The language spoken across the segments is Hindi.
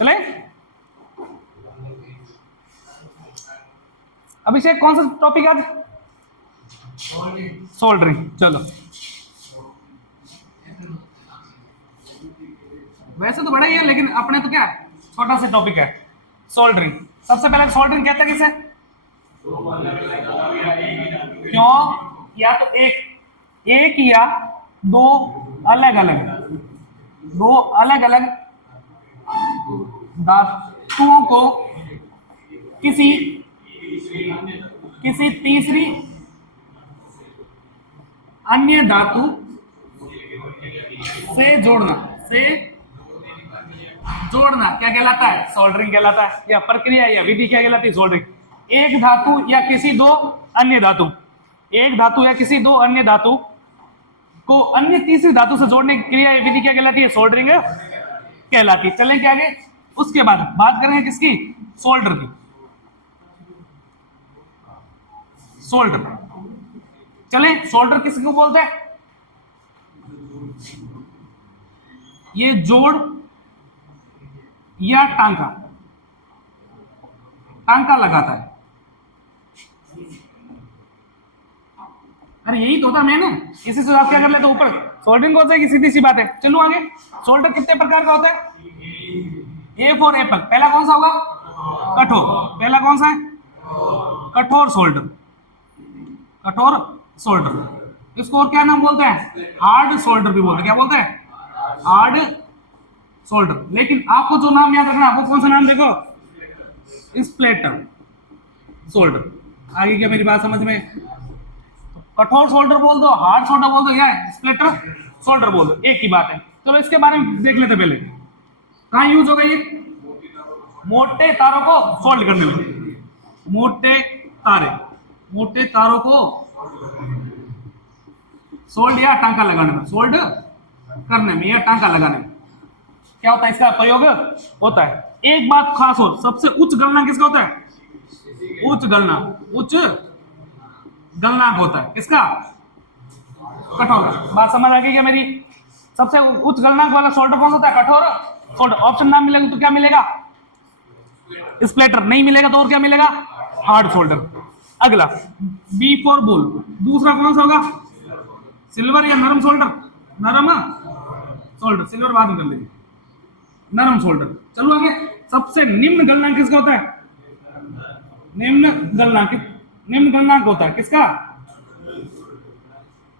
चले। अभिषेक कौन सा टॉपिक आज? सोल्डरिंग। चलो, वैसे तो बड़ा ही है लेकिन अपने तो क्या छोटा सा टॉपिक है सोल्डरिंग। सबसे पहले सोल्डरिंग कहते हैं किसे? क्यों? या तो एक या दो अलग अलग धातुओं को किसी तीसरी अन्य धातु से जोड़ना क्या कहलाता है? सोल्डरिंग कहलाता है। या प्रक्रिया या विधि क्या कहलाती है? सोल्डरिंग। एक धातु या किसी दो अन्य धातु को अन्य तीसरी धातु से जोड़ने की क्रिया या विधि क्या कहलाती है? सोल्डरिंग कहलाती है। चलें क्या आगे? उसके बाद बात करेंगे किसकी? सोल्डर की। सोल्डर, चलें सोल्डर किसको बोलते हैं? ये जोड़ या टांका लगाता है। अरे यही तो होता है मैंने, इसी से आप क्या कर लेते हो? ऊपर सोल्डरिंग हो जाएगी, सीधी सी बात है। चलो आगे। सोल्डर कितने प्रकार का होता है? A for Apple. पहला कौन सा होगा? कठोर। पहला कौन सा है? कठोर सोल्डर। इसको और क्या नाम बोलते हैं? हार्ड सोल्डर भी बोलते हैं। क्या बोलते हैं? Hard solder. लेकिन आपको जो नाम याद रखना, आपको कौन सा नाम? देखो, स्प्लेटर सोल्डर। आगे क्या मेरी बात समझ में? कठोर सोल्डर बोल दो, हार्ड सोल्डर बोल दो, या स्प्लिटर सोल्डर बोल दो, एक ही बात है। चलो इसके बारे में देख लेते पहले। कहाँ यूज होगा ये? मोटे तारों को सोल्ड करने में। मोटे तारों को सोल्ड या टांका लगाने में, सोल्ड करने में या टांका लगाने में क्या होता है? इसका प्रयोग होता है। एक बात खास हो, सबसे उच्च गलनांक किसका होता है? उच्च गलनांक होता है किसका? कठोर। बात समझ आ गई क्या मेरी? सबसे उच्च गलनांक वाला सोल्डर कौन सा होता है? कठोर सोल्डर। ऑप्शन ना मिलेगा तो क्या मिलेगा? स्प्लिटर। नहीं मिलेगा तो और क्या मिलेगा? Hard solder. अगला, बी फॉर बुल। दूसरा कौन सा होगा? सिल्वर या नरम सोल्डर? सिल्वर बाद में कर लेंगे। नरम सोल्डर। चलो आगे। सबसे निम्न गलनांक किसका होता है? निम्न गलनांक होता है किसका?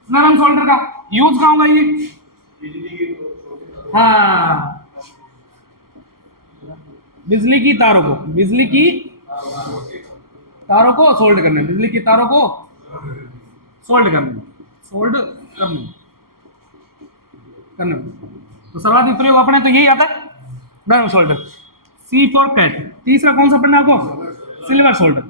नरम सोल्डर का। यूज कहां होगा ये? हाँ, बिजली की तारों को सोल्ड करने। तो सर्वाधिक प्रयोग अपने तो यही आता है, नरम सोल्डर। C for cat. तीसरा कौन सा पढ़ना आपको? Silver solder.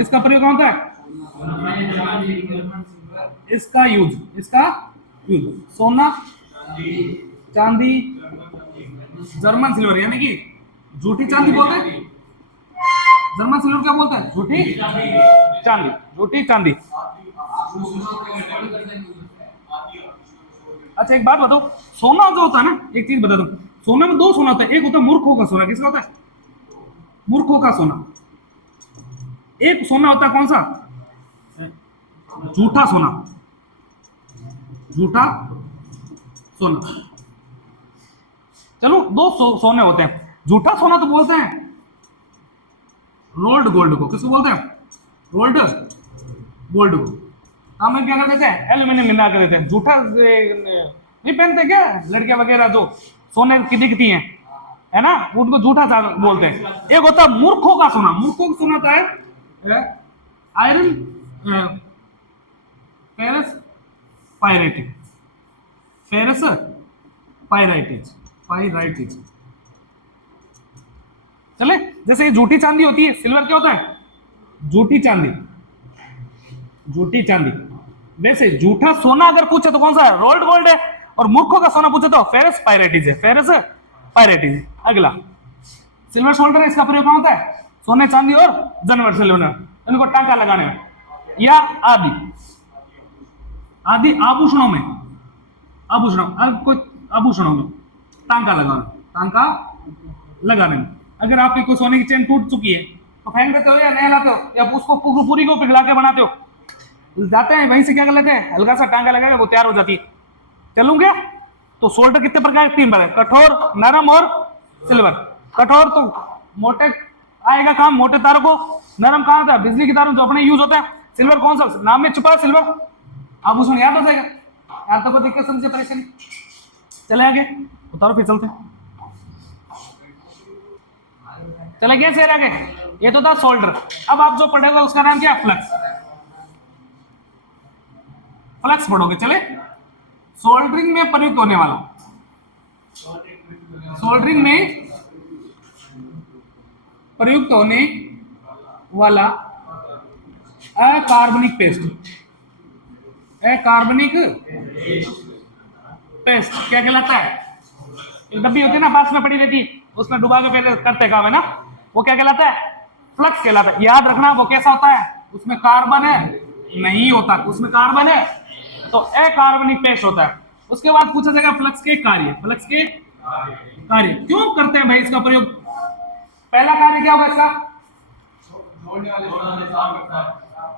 इसका प्रयोग कौन होता है? इसका यूज सोना, चांदी, जर्मन सिल्वर, यानी कि झूठी चांदी बोलते हैं। जर्मन सिल्वर क्या बोलते हैं? झूठी चांदी। अच्छा एक बात बताओ, सोना जो होता है ना, एक चीज बता दो, सोना में दो सोना होता है। एक होता है मूर्खों का सोना। किसका होता है? मूर्खों का सोना। एक सोना होता है कौन सा? झूठा सोना। चलो दो सोने होते हैं। झूठा सोना तो बोलते हैं रोल्ड गोल्ड को। किसको बोलते हैं? रोल्ड गोल्ड को। हम क्या कर देते हैं? एल्यूमिनियम मिला कर देते हैं। झूठा नहीं पहनते क्या लड़कियां वगैरह जो सोने की दिखती हैं, है ना, उनको झूठा सा बोलते हैं। एक होता है मूर्खों का सोना। मूर्खों का सोना होता है आयरन फेरस पायराइटिज। चले, जैसे ये झूठी चांदी होती है, सिल्वर क्या होता है? झूठी चांदी। वैसे झूठा सोना अगर पूछे तो कौन सा है? रोल्ड गोल्ड है। और मूर्खों का सोना पूछे तो फेरस पायराइटिज। अगला, सिल्वर सोल्डर है। इसका प्रयोग कहाँ होता है? सोने चांदी और जानवर से लेना, इनको टांका लगाने में या आदि। आदि आभूषणों में, कोई आभूषणों में टांका लगाना, टांका लगाने में। अगर आपकी कोई सोने की चेन टूट चुकी है तो फेंक देते हो या नया लाते हो, या उसको पूरी को पिघला के बनाते हो? जाते हैं वहीं से क्या कर लेते हैं, हल्का सा टांका लगाएगा वो तैयार हो जाती है। चलूं क्या? तो सोल्डर कितने प्रकार, 3 प्रकार, कठोर, नरम और सिल्वर। कठोर तो मोटे आएगा काम, मोटे तारों को। नरम कहाँ था, बिजली की तारों जो अपने यूज होता है। सिल्वर कौन सा नाम में छुपा है, सिल्वर आभूषण, याद हो जाएगा। यार तो कोई दिक्कत समझे, परेशानी? चले आगे, उतारो फिर चलते हैं। चले गए शेर आगे। ये तो था सोल्डर। अब आप जो पढ़ेगा उसका नाम क्या, फ्लक्स। फ्लक्स पढ़ोगे। चले, सोल्डरिंग में प्रयुक्त होने वाला, सोल्डरिंग में प्रयुक्त होने वाला अकार्बनिक पेस्ट, अकार्बनिक पेस्ट क्या कहलाता है? एक डब्बी होती है ना, पास में पड़ी रहती है, उसमें डुबा के पहले करते काम है ना, वो क्या कहलाता है? फ्लक्स कहलाता है। याद रखना वो कैसा होता है, उसमें कार्बन है नहीं होता, उसमें कार्बन है तो अकार्बनिक पेस्ट होता है। उसके बाद पूछा जाएगा फ्लक्स के कार्य, फ्लक्स के कार्य क्यों करते हैं भाई इसका प्रयोग? पहला कार्य क्या होगा इसका?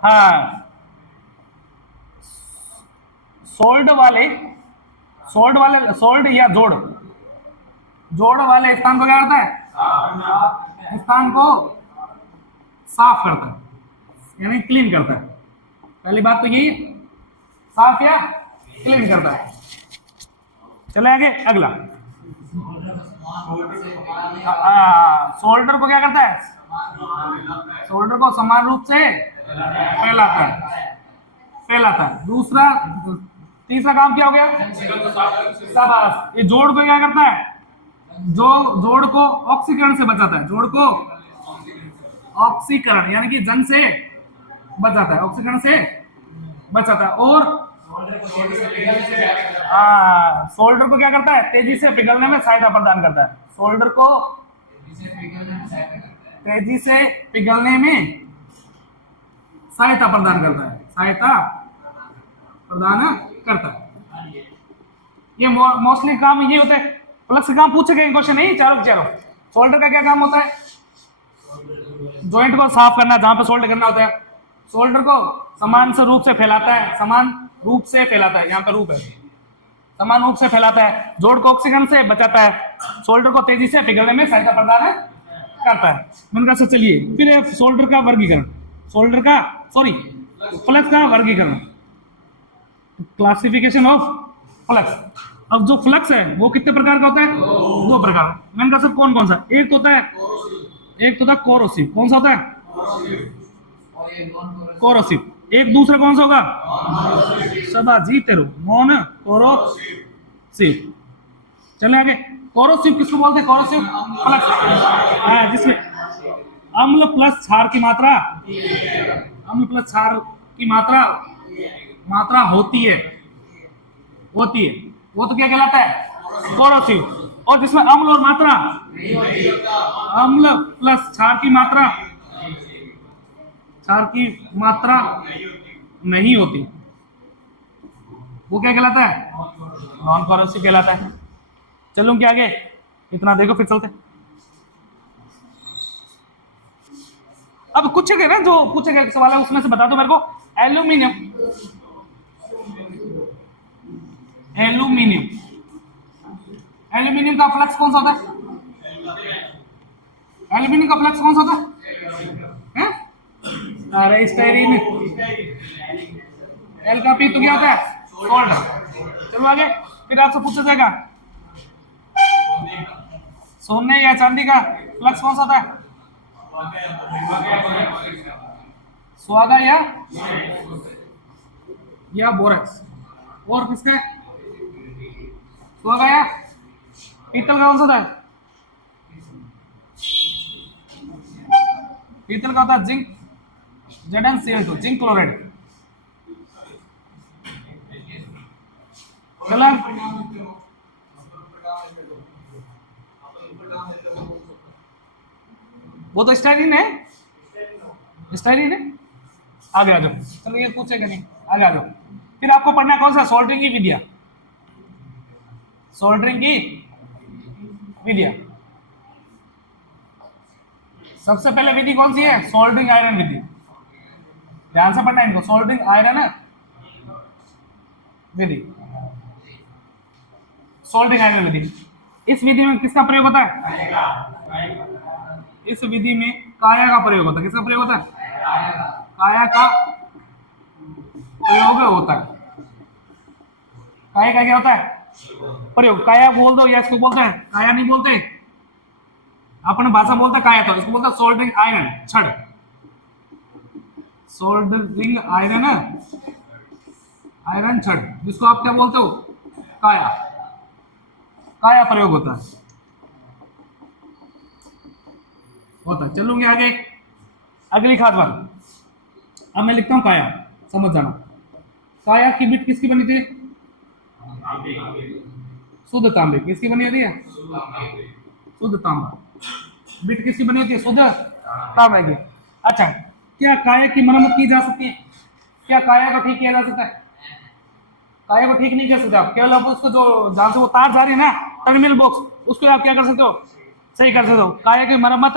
हाँ, सोल्ड या जोड़ वाले स्थान को क्या करता है? स्थान को साफ करता है, यानी क्लीन करता है। पहली बात तो यही, साफ या क्लीन करता है। चले आगे, अगला, सोल्डर को क्या करता है? सोल्डर को समान रूप से फैलाता है। दूसरा, तीसरा काम क्या हो गया? शाबाश। ये जोड़ को क्या करता है? जोड़ को ऑक्सीकरण से बचाता है, जोड़ को ऑक्सीकरण यानी कि जंग से बचाता है, ऑक्सीकरण से बचाता है। और सोल्डर को क्या करता है? तेजी से पिघलने में सहायता प्रदान करता है। सोल्डर को तेजी से पिघलने में सहायता प्रदान करता है। ये मोस्टली काम ये होता है। फ्लक्स का काम पूछे गए क्वेश्चन नहीं, चारों के चारों। सोल्डर का क्या काम होता है? जॉइंट को साफ करना, जहां पे सोल्डर करना होता है। सोल्डर को समान से रूप से फैलाता है, यहाँ पर रूप है, समान रूप से फैलाता है। जोड़ को ऑक्सीजन से बचाता है। सोल्डर को तेजी से पिघलने में सहायता प्रदान करता है। मैंने कहा चलिए फिर सोल्डर का वर्गीकरण, फ्लक्स का वर्गीकरण, क्लासिफिकेशन ऑफ फ्लक्स। अब जो फ्लक्स है वो कितने प्रकार का होता है? 2 प्रकार। मैंने कहा सर कौन कौन सा? एक तो होता है कोरोसिव। कौन सा होता है? कोरोसिव। एक दूसरा कौन सा होगा? शाबाश जी तेरो, नॉन कोरोसिव। चले आगे, कोरोसिव किसको बोलते हैं? कोरोसिव फ्लक्स, जिसमें अम्ल प्लस क्षार की मात्रा होती है, वो तो क्या कहलाता है? कोरोसिव। और जिसमें अम्ल प्लस क्षार की मात्रा नहीं होती, वो क्या कहलाता है? नॉन कोरोसिव कहलाता है। चलूं क्या आगे? इतना देखो फिर चलते। अब कुछ ना जो पूछे गए सवाल है उसमें से बता दो मेरे को। एल्यूमिनियम का फ्लक्स कौन सा होता है? एल्यूमिनियम का फ्लक्स कौन सा होता है? अरे स्टाइरिन। एल का पी तो क्या होता है? सोल्डर। चलो आगे, फिर आपसे पूछा जाएगा सोने या चांदी का फ्लक्स कौन सा होता है? स्वागा या बोरक्स। और किसका? स्वागा या पीतल का कौन सा होता है? पीतल का होता है जिंक, ZnCl2, जिंक क्लोराइड। चला, वो तो स्टाइरिन है। आगे आ जाओ। चलो ये पूछेगा नहीं, आगे आ जाओ। फिर आपको पढ़ना है कौन सा, सोल्डरिंग की विधियां, सोल्डरिंग की विधियां। सबसे पहले विधि कौन सी है, सोल्डरिंग आयरन विधि, ध्यान से पढ़ना है इनको, सोल्डरिंग आयरन विधि, सोल्डरिंग आयरन विधि। इस विधि में किसका प्रयोग होता है, इस विधि में काया का प्रयोग होता है, किसका प्रयोग होता है, काया का प्रयोग होता है। काया का क्या होता है, प्रयोग। काया बोल दो या इसको बोलते हैं, काया नहीं बोलते, अपने भाषा बोलते हैं काया, तो इसको बोलते हैं सोल्डरिंग आयरन छड़, सोल्डरिंग आयरन, आयरन छड़, जिसको आप क्या बोलते हो, काया, काया प्रयोग होता है, होता है। चलूंगे आगे, अगली खास बात, अब मैं लिखता हूं काया, समझ जाना। काया की बिट किसकी बनी थी, शुद्ध तांबे, किसकी बनी होती है, शुद्ध तांबा, बिट किसकी बनी होती है, शुद्ध तांबे की। अच्छा, क्या काया की मरम्मत की जा सकती है, क्या काया को ठीक किया जा सकता है, काया को ठीक नहीं कर सकते आप, केवल आप उसको जो जहां से वो तार जा रही है ना, टर्मिनल बॉक्स, उसको आप क्या कर सकते हो, सही कर सकते हो। काया की मरम्मत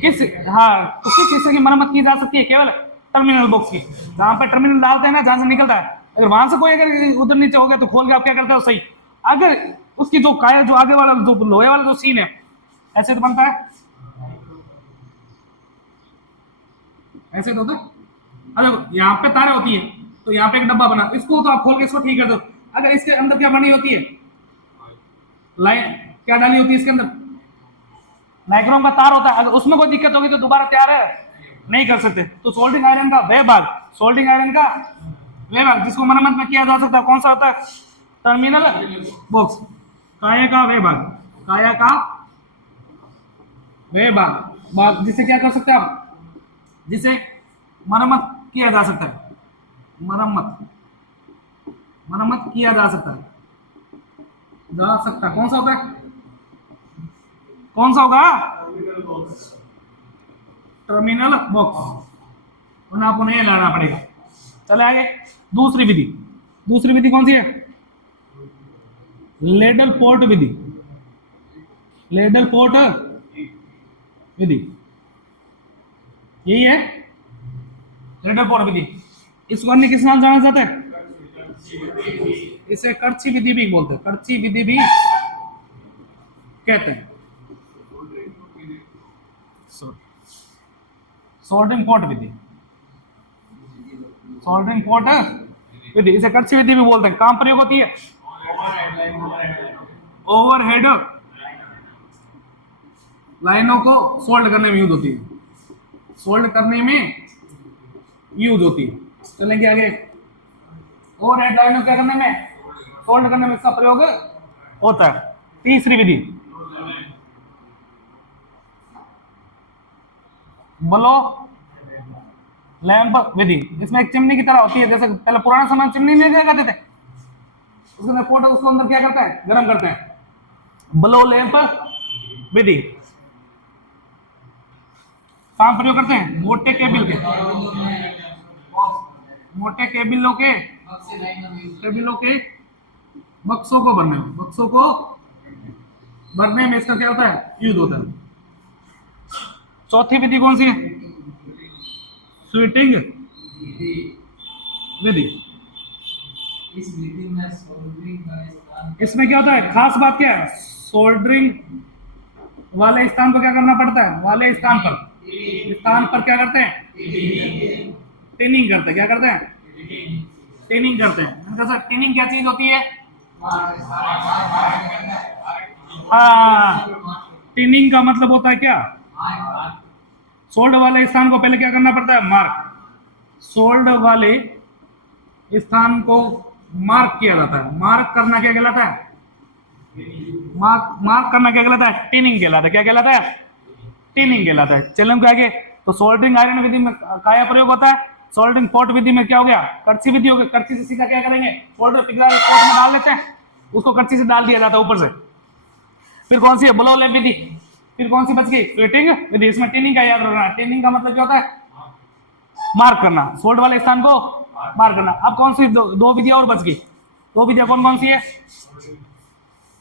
किस, हाँ, तो किस हिस्से की मरम्मत की जा सकती है, केवल टर्मिनल बॉक्स की, जहां पे टर्मिनल डालते हैं ना, जहां से निकलता है, अगर वहां से कोई अगर उधर नीचे हो गया तो खोल के आप क्या करते हो, सही। अगर उसकी जो काया, जो आगे वाला, जो लोहे वाला जो सीन है, ऐसे तो बनता है, ऐसे तो होता है। अरे यहाँ पे तारें होती है, तो यहाँ पे एक डब्बा बना, इसको तो आप खोल के इसको ठीक कर दो। अगर इसके अंदर क्या बनी होती है, लाइन क्या डाली होती है इसके अंदर, नाइक्रोम का तार होता है, अगर उसमें कोई दिक्कत होगी तो दोबारा तैयार है नहीं कर सकते। तो सोल्डरिंग आयरन का वह भाग, सोल्डरिंग आयरन का वह भाग जिसको मरम्मत में किया जा सकता है, कौन सा होता है, टर्मिनल बॉक्स, काया का वह भाग, काया का वह भाग, जिसे क्या कर सकते हैं आप, जिसे मरम्मत किया जा सकता है, मरम्मत, मरम्मत किया जा सकता है, कौन सा होता है, कौन सा होगा, टर्मिनल बॉक्स, उन्हें आपको नहीं लाना पड़ेगा। चले आगे, दूसरी विधि, दूसरी विधि कौन सी है, लेडल पोर्ट विधि, लेडल पोर्ट विधि, यही है लेडल पोर्ट विधि। इसको अन्य किस नाम जाना जाता है, इसे करछी विधि भी बोलते हैं, करछी विधि भी कहते हैं, सोल्डरिंग पोर्ट विधि, सोल्डरिंग पोर्ट विधि, इसे करछी विधि भी बोलते हैं। काम प्रयोग होती है, ओवरहेड लाइनों को सोल्ड करने में यूज होती है, सोल्ड करने में यूज होती है। चलेंगे आगे, ओवरहेड लाइनों क्या करने में, सोल्ड करने में इसका प्रयोग होता है। तीसरी विधि, ब्लो लैंप विधि, इसमें एक चिमनी की तरह होती है, जैसे पहले पुराने समय में चिमनी नहीं दिया करते थे, उसके पोर्ट, उसको अंदर क्या करते हैं, गर्म करते हैं, ब्लो लैंप विधि। काम प्रयोग करते हैं मोटे केबल के, मोटे केबलों के, केबलों के बक्सों को भरने में, बक्सों को भरने में इसका क्या होता है, यूज होता है। चौथी विधि कौन सी है, स्वीटिंग विधि। इसमें क्या होता है, खास बात क्या है, सोल्डरिंग वाले स्थान पर क्या करना पड़ता है, वाले स्थान पर क्या करते हैं, टिनिंग करते हैं, क्या करते हैं, टिनिंग करते हैं। जैसा टिनिंग क्या चीज होती है, टिनिंग का मतलब होता है क्या, सोल्ड वाले स्थान को पहले क्या करना पड़ता है, मार्क, सोल्ड वाले स्थान को मार्क किया जाता है। मार्क करना क्या कहलाता है, मार्क करना क्या कहलाता है, टिनिंग कहलाता है, क्या कहलाता है, टिनिंग कहलाता है। चलेंगे आगे, तो सोल्डरिंग आयरन विधि में काया प्रयोग होता है, सोल्डरिंग पोर्ट विधि में क्या हो गया, करछी विधि हो गई। करछी से सीधा क्या करेंगे, सोल्डर पिघला के पोर्ट में डाल देते हैं, उसको करछी से डाल दिया जाता है ऊपर से। फिर कौन सी है, ब्लो लैंप विधि। फिर कौन सी बच गई, स्वीटिंग विधि। इसमें टिनिंग का याद रखना, टिनिंग का मतलब क्या होता है, मार्क करना, सोल्ड वाले स्थान को बाहर करना। अब कौन सी दो विधियां और बच गई? दो विधियां कौन कौन सी है?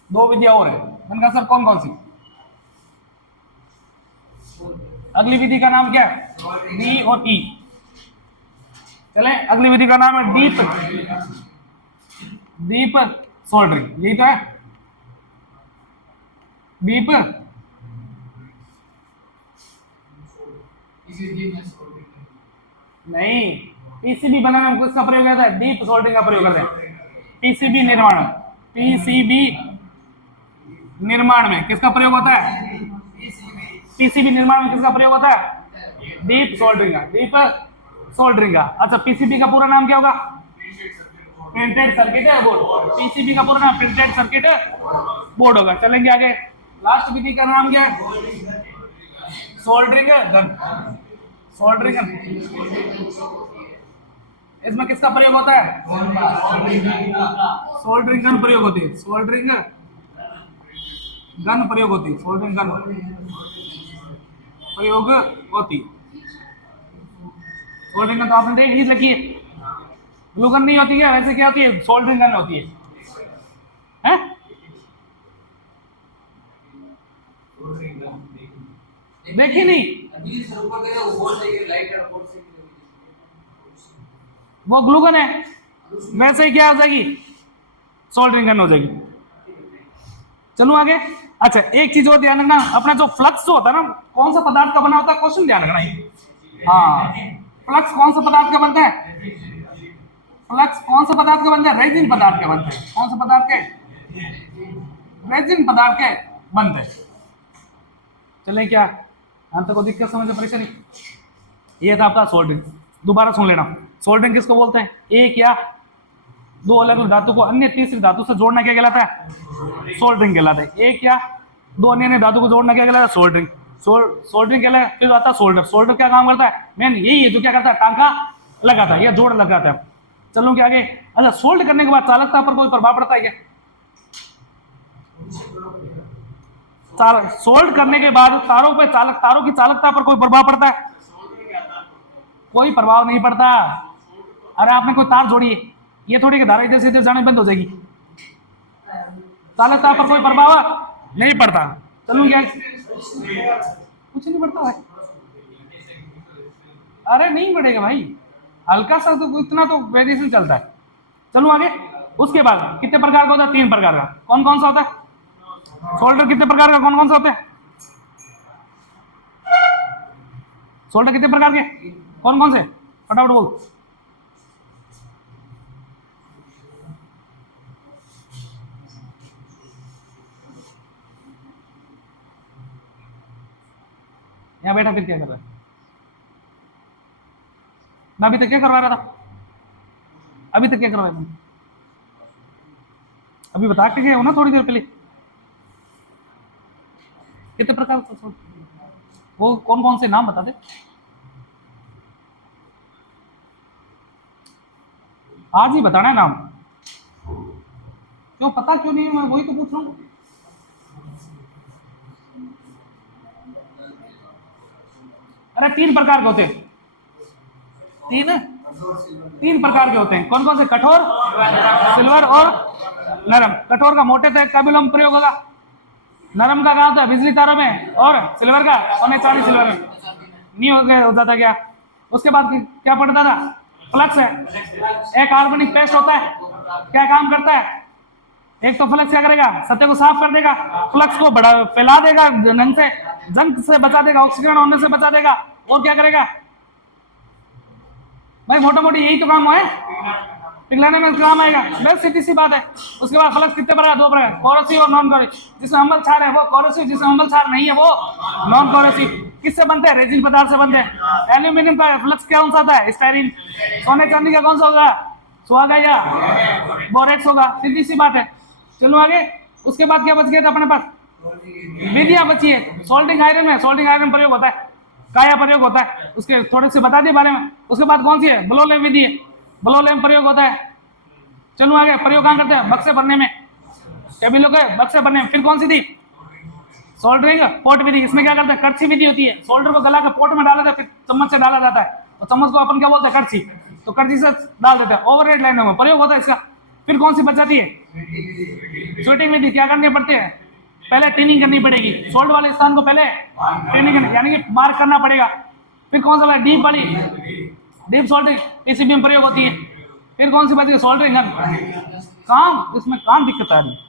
दो विधियां और है। मैंने कहा सर कौन कौन सी? अगली विधि का नाम क्या है? डी और ई। चले, अगली विधि का नाम है डीप सोल्डरिंग। यही तो है, डीप नहीं, पीसीबी बनाने में किसका प्रयोग करता है? डीप सोल्डरिंग का प्रयोग करते हैं। पीसीबी निर्माण, पीसीबी निर्माण में किसका प्रयोग होता है? पीसीबी निर्माण में किसका प्रयोग होता है? डीप सोल्डरिंग का, डीप सोल्डरिंग का। अच्छा, पीसीबी का पूरा नाम क्या होगा? Printed circuit board. पीसीबी का पूरा नाम प्रिंटेड सर्किट बोर्ड होगा। चलेंगे आगे। लास्ट विधि का नाम क्या है? Soldering gun. सोल्डरिंग गन, इसमें किसका प्रयोग होता है? सोल्डरिंग गन प्रयोग होती है। सोल्डरिंग गन प्रयोग होती है। सोल्डरिंग गन प्रयोग होती है। सोल्डरिंग गन तो आपने देख ही रखी है। ग्लू गन नहीं होती है, वैसे क्या होती है? सोल्डरिंग गन होती है, हैं? देखिए नहीं, वो ग्लू गन है, वैसे ही क्या हो जाएगी? सोल्डरिंग गन हो जाएगी। चलो आगे। अच्छा, एक चीज और ध्यान रखना, अपना जो फ्लक्स जो होता है ना, कौन सा पदार्थ का बना होता है? क्वेश्चन ध्यान रखना ये। हाँ, फ्लक्स कौन सा पदार्थ का बनता है? फ्लक्स कौन सा पदार्थ का बनता है? रेजिन पदार्थ का बनता है। कौन सा पदार्थ के? रेजिन पदार्थ के बनते हैं। चले क्या अंत को दिक्कत समझ परेशानी? ये था आपका सोल्डरिंग। दोबारा सुन लेना, सोल्डरिंग किसको बोलते हैं? एक या दो अलग अलग धातु को अन्य तीसरी धातु से जोड़ना क्या कहलाता है? सोल्डरिंग कहलाता है। एक या दो अन्य धातु को जोड़ना क्या कहलाता है? सोल्डरिंग। सोल्डरिंग कहलाता है। फिर आता है सोल्डर। सोल्डर क्या काम करता है? मेन यही है जो क्या करता है? टांका लगाता है या जोड़ लगाता है। चलो क्या आगे। अच्छा, सोल्ड करने के बाद चालकता पर कोई प्रभाव पड़ता है क्या? सोल्ड करने के बाद तारों की चालकता पर कोई प्रभाव पड़ता है? कोई प्रभाव नहीं पड़ता। अरे आपने कोई तार जोड़ी है, ये थोड़ी कि धारा इधर से इधर जाने बंद हो जाएगी। चालकता पर कोई प्रभाव नहीं पड़ता। चलो क्या, कुछ नहीं पड़ता है। अरे नहीं बढ़ेगा भाई, हल्का सा तो, इतना तो वेरिएशन चलता है। चलो आगे। उसके बाद कितने प्रकार का होता है? 3 प्रकार का। कौन कौन सा होता है? सोल्डर कितने प्रकार का, कौन कौन सा होते हैं? सोल्डर कितने प्रकार के, कौन कौन से? फटाफट बोल। यहाँ बैठा फिर क्या कर रहा है? मैं अभी तक क्या करवा रहा था? अभी तक क्या करवाया मैंने? अभी बता के गए हो ना थोड़ी देर पहले। कितने प्रकार का? वो कौन कौन से नाम बता दे। आज ही बताना है नाम। क्यों पता क्यों नहीं है? मैं वही तो पूछ रहा हूँ। अरे 3 प्रकार के होते हैं। तीन प्रकार के होते हैं। कौन कौन से? कठोर, सिल्वर और नरम। कठोर का मोटे तक का विलंब प्रयोग होगा। नरम का कहा होता है? बिजली तारों में। और सिल्वर का सोने चांदी सिल्वर में नहीं हो जाता क्या? उसके बाद क्या पड़ता था? फ्लक्स है, एक कार्बनिक पेस्ट होता है। क्या काम करता है? एक तो फ्लक्स क्या करेगा? सतह को साफ कर देगा, फ्लक्स को बढ़ा फैला देगा, जंग से बचा देगा, ऑक्सीकरण होने से बचा देगा। और क्या करेगा भाई? मोटा मोटी यही तो काम है, पिघलाने में काम आएगा। बस सीधी सी बात है। उसके बाद फ्लक्स कितने प्रकार? 2 प्रकार, कोरोसिव और नॉन कोरोसिव। जिसमें अम्ल क्षार है वो कोरोसिव, जिसमें अम्ल क्षार नहीं है वो नॉन कोरोसिव। किससे बनते हैं? रेजिन पदार्थ से बनते हैं। एल्यूमिनियम का फ्लक्स कौन सा होता है? स्टाइरिन। सोने चांदी का कौन सा होगा? सुहागा या बोरेक्स होगा। सीधी सी बात है। चलो आगे। उसके बाद क्या बच गया था अपने पास? विधियां बची है। सोल्डिंग आयरन में, सोल्डिंग आयरन प्रयोग होता है, काया प्रयोग होता है, उसके थोड़े से बता दिए बारे में। उसके बाद कौन सी है? ब्लो लैंप विधि है, ब्लो लैंप प्रयोग होता है। चलो आगे। प्रयोग कहाँ करते हैं? बक्से भरने में, टेबलों के बक्से भरने में। फिर कौन सी थी? सोल्डरिंग पोर्ट विधि। इसमें क्या करते हैं? कड़छी विधि होती है। सोल्डर को गला के पोर्ट में डाला जाता है, फिर चम्मच से डाला जाता है, और चम्मच को अपन क्या बोलते हैं? कड़छी। तो कर्जी से डाल देते हैं, ओवरहेड लाइनों में प्रयोग होता है इसका। फिर कौन सी बच जाती है? स्वीटिंग विधि। क्या करने पड़ते हैं? पहले ट्रेनिंग करनी पड़ेगी, सोल्ड वाले स्थान को पहले ट्रेनिंग करनी, यानी कि मार्क करना पड़ेगा। फिर कौन सा? डीप वाली, डीप सोल्डरिंग पीसीबी में प्रयोग होती है। फिर कौन सी बच गई? Soldering gun. काम, इसमें काम दिक्कत आ रही है।